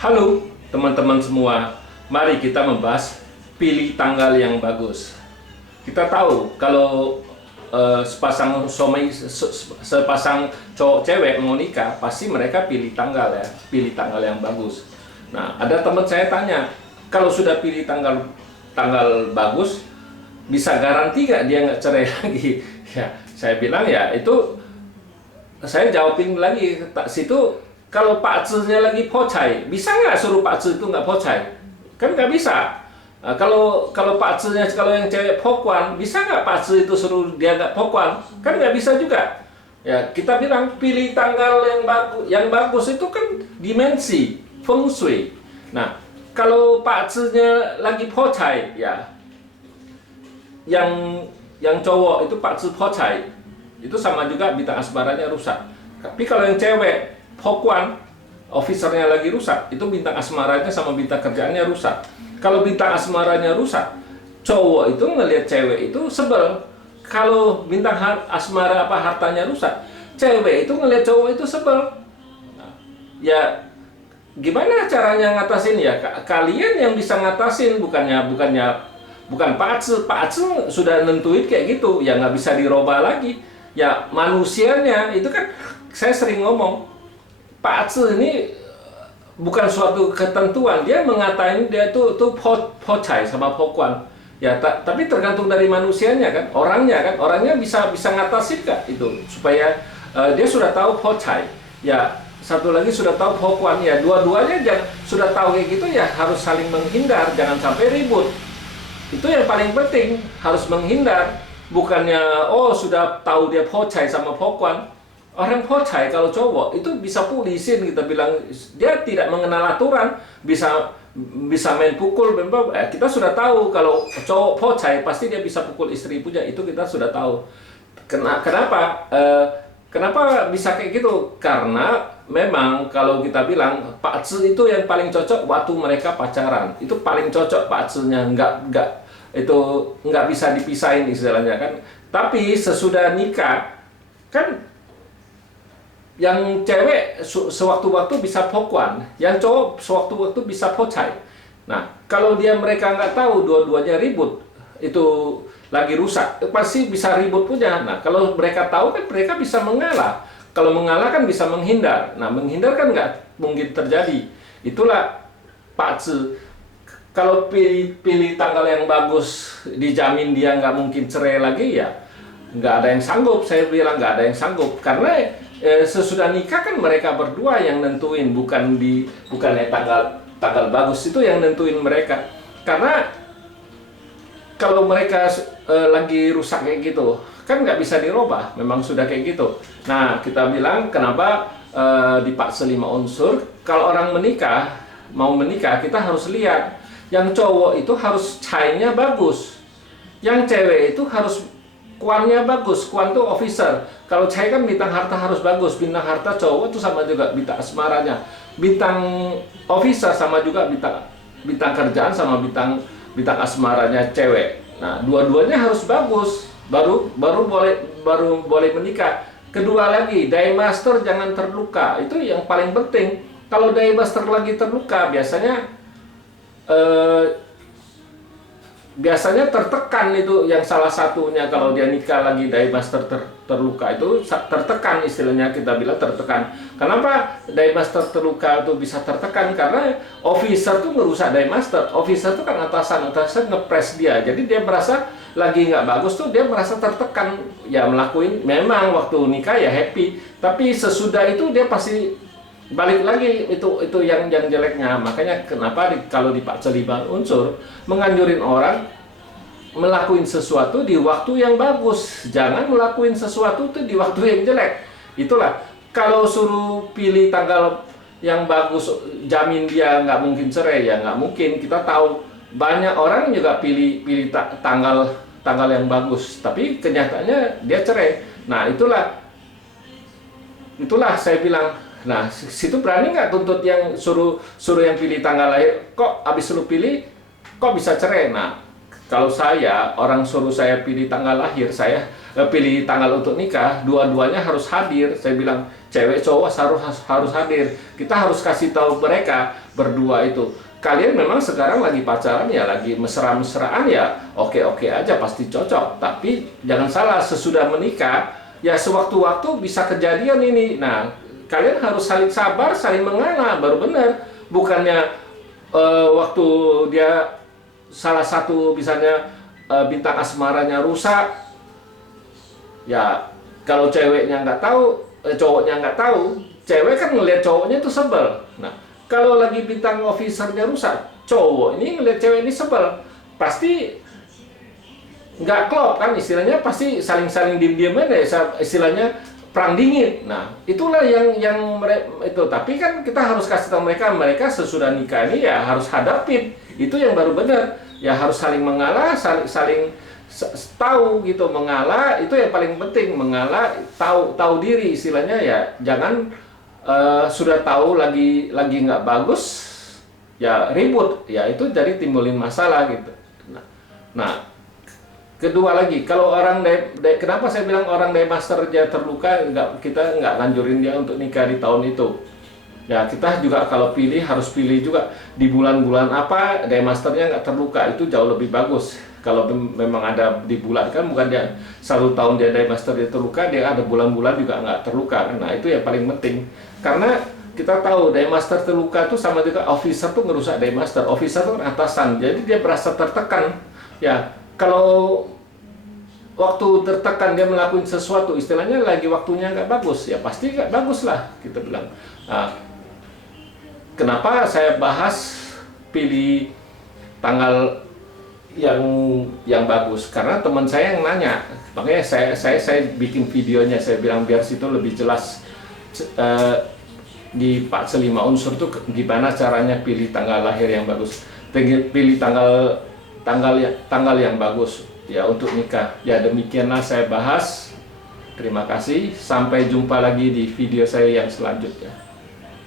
Halo teman-teman semua, mari kita membahas pilih tanggal yang bagus. Kita tahu kalau sepasang cowok cewek mau nikah, pasti mereka pilih tanggal ya, pilih tanggal yang bagus. Nah, ada teman saya tanya, kalau sudah pilih tanggal bagus, bisa garansi nggak dia nggak cerai lagi? Ya, saya bilang ya itu, saya jawabin lagi tak situ. Kalau Pak Zi-nya lagi pocai, bisa nggak suruh Pak Zi itu nggak pocai? Kan nggak bisa. Nah, kalau Pak Zi-nya, kalau yang cewek pokwan, bisa nggak Pak Zi itu suruh dia nggak pokwan? Kan nggak bisa juga. Ya, kita bilang pilih tanggal yang bagus. Yang bagus itu kan dimensi, feng shui. Nah, kalau Pak Zi-nya lagi pocai, ya, yang cowok itu Pak Zi pocai, itu sama juga bintang asmaranya rusak. Tapi kalau yang cewek Pokwan, officernya lagi rusak, itu bintang asmaranya sama bintang kerjaannya rusak. Kalau bintang asmaranya rusak, cowok itu ngelihat cewek itu sebel. Kalau bintang asmara apa hartanya rusak, cewek itu ngelihat cowok itu sebel. Nah, ya gimana caranya ngatasin ya? Kalian yang bisa ngatasin, bukan Pak Zi. Pak Zi sudah nentuin kayak gitu, ya nggak bisa dirubah lagi. Ya manusianya itu kan, saya sering ngomong, Pak Zi ini bukan suatu ketentuan, dia mengatakan dia tuh pocai sama pokwan. Ya, tapi tergantung dari manusianya kan, orangnya bisa ngatasin kak itu supaya dia sudah tahu pocai. Ya, satu lagi sudah tahu pokwan, ya dua-duanya sudah tahu kayak gitu ya harus saling menghindar, jangan sampai ribut. Itu yang paling penting, harus menghindar. Bukannya sudah tahu dia pocai sama pokwan. Orang pocai kalau cowok itu bisa pulisin, kita bilang dia tidak mengenal aturan, bisa main pukul. Kita sudah tahu kalau cowok pocai pasti dia bisa pukul istri punya, itu kita sudah tahu. Kenapa? Kenapa bisa kayak gitu? Karena memang kalau kita bilang Pak Zi itu yang paling cocok waktu mereka pacaran, itu paling cocok Pak Zi-nya, itu nggak bisa dipisahin istilahnya kan. Tapi sesudah nikah kan, yang cewek sewaktu-waktu bisa pokwan, yang cowok sewaktu-waktu bisa pocai. Nah, kalau mereka nggak tahu, dua-duanya ribut, itu lagi rusak, pasti bisa ribut punya. Nah, kalau mereka tahu kan mereka bisa mengalah. Kalau mengalah kan bisa menghindar. Nah, menghindar kan nggak mungkin terjadi. Itulah Pak Zi. Kalau pilih tanggal yang bagus, dijamin dia nggak mungkin cerai lagi, ya nggak ada yang sanggup. Saya bilang nggak ada yang sanggup, karena sesudah nikah kan mereka berdua yang nentuin, bukannya tanggal bagus itu yang nentuin mereka. Karena kalau mereka lagi rusak kayak gitu kan nggak bisa dirubah, memang sudah kayak gitu. Nah, kita bilang kenapa di Pak Zi 5 unsur, kalau orang mau menikah kita harus lihat, yang cowok itu harus cai-nya bagus, yang cewek itu harus kuannya bagus. Kuan tuh officer. Kalau cai kan bintang harta harus bagus. Bintang harta cowok itu sama juga bintang asmaranya. Bintang officer sama juga bintang kerjaan sama bintang asmaranya cewek. Nah, dua-duanya harus bagus. Baru boleh menikah. Kedua lagi, dai master jangan terluka. Itu yang paling penting. Kalau dai master lagi terluka, biasanya tertekan, itu yang salah satunya. Kalau dia nikah lagi dai master terluka, itu tertekan, istilahnya kita bilang tertekan. Kenapa dai master terluka itu bisa tertekan? Karena officer tuh ngerusak dai master. Officer tuh kan atasan ngepres dia, jadi dia merasa lagi nggak bagus tuh, dia merasa tertekan. Ya melakuin, memang waktu nikah ya happy, tapi sesudah itu dia pasti balik lagi, itu yang jeleknya. Makanya kenapa kalau di Pak Zi 5 unsur menganjurin orang melakukan sesuatu di waktu yang bagus, jangan melakukan sesuatu itu di waktu yang jelek. Itulah, kalau suruh pilih tanggal yang bagus, jamin dia nggak mungkin cerai, ya nggak mungkin. Kita tahu banyak orang juga pilih tanggal yang bagus, tapi kenyataannya dia cerai. Nah, itulah saya bilang. Nah, situ berani nggak tuntut yang suruh yang pilih tanggal lahir? Kok abis lu pilih, kok bisa cerai? Nah, kalau orang suruh saya pilih tanggal lahir, saya pilih tanggal untuk nikah, dua-duanya harus hadir. Saya bilang, cewek cowok harus hadir. Kita harus kasih tahu mereka berdua itu, kalian memang sekarang lagi pacaran ya, lagi mesra-mesraan ya, oke-oke aja, pasti cocok. Tapi jangan salah, sesudah menikah ya sewaktu-waktu bisa kejadian ini. Nah, kalian harus saling sabar, saling mengalah, baru benar. Bukannya waktu dia salah satu misalnya bintang asmaranya rusak, ya kalau ceweknya nggak tahu, cowoknya nggak tahu, cewek kan ngelihat cowoknya itu sebel. Nah, kalau lagi bintang officernya rusak, cowok ini ngelihat cewek ini sebel, pasti nggak klop kan istilahnya, pasti saling-saling diem-diem aja, istilahnya perang dingin. Nah, itulah yang mereka itu. Tapi kan kita harus kasih tahu mereka sesudah nikah ini ya harus hadapin. Itu yang baru benar. Ya harus saling mengalah, saling tahu gitu, mengalah itu yang paling penting. Mengalah, tahu diri istilahnya ya, jangan sudah tahu lagi nggak bagus ya ribut, ya itu jadi timbulin masalah gitu. Nah, kedua lagi, kalau orang kenapa saya bilang orang Daymaster dia terluka, kita nggak nganjurin dia untuk nikah di tahun itu. Ya kita juga kalau pilih harus pilih juga di bulan-bulan apa Daymasternya nggak terluka, itu jauh lebih bagus. Kalau memang ada di bulan kan, bukan dia satu tahun dia Daymaster dia terluka, dia ada bulan-bulan juga nggak terluka. Nah itu yang paling penting, karena kita tahu Daymaster terluka itu sama juga officer tuh ngerusak Daymaster. Officer tuh kan atasan, jadi dia merasa tertekan. Ya kalau waktu tertekan dia melakukan sesuatu, istilahnya lagi waktunya nggak bagus, ya pasti nggak bagus lah kita bilang. Nah, kenapa saya bahas pilih tanggal yang bagus? Karena teman saya yang nanya, makanya saya bikin videonya, saya bilang biar situ lebih jelas di 45 unsur tuh gimana caranya pilih tanggal lahir yang bagus, pilih tanggal yang bagus ya untuk nikah. Ya demikianlah saya bahas. Terima kasih, sampai jumpa lagi di video saya yang selanjutnya.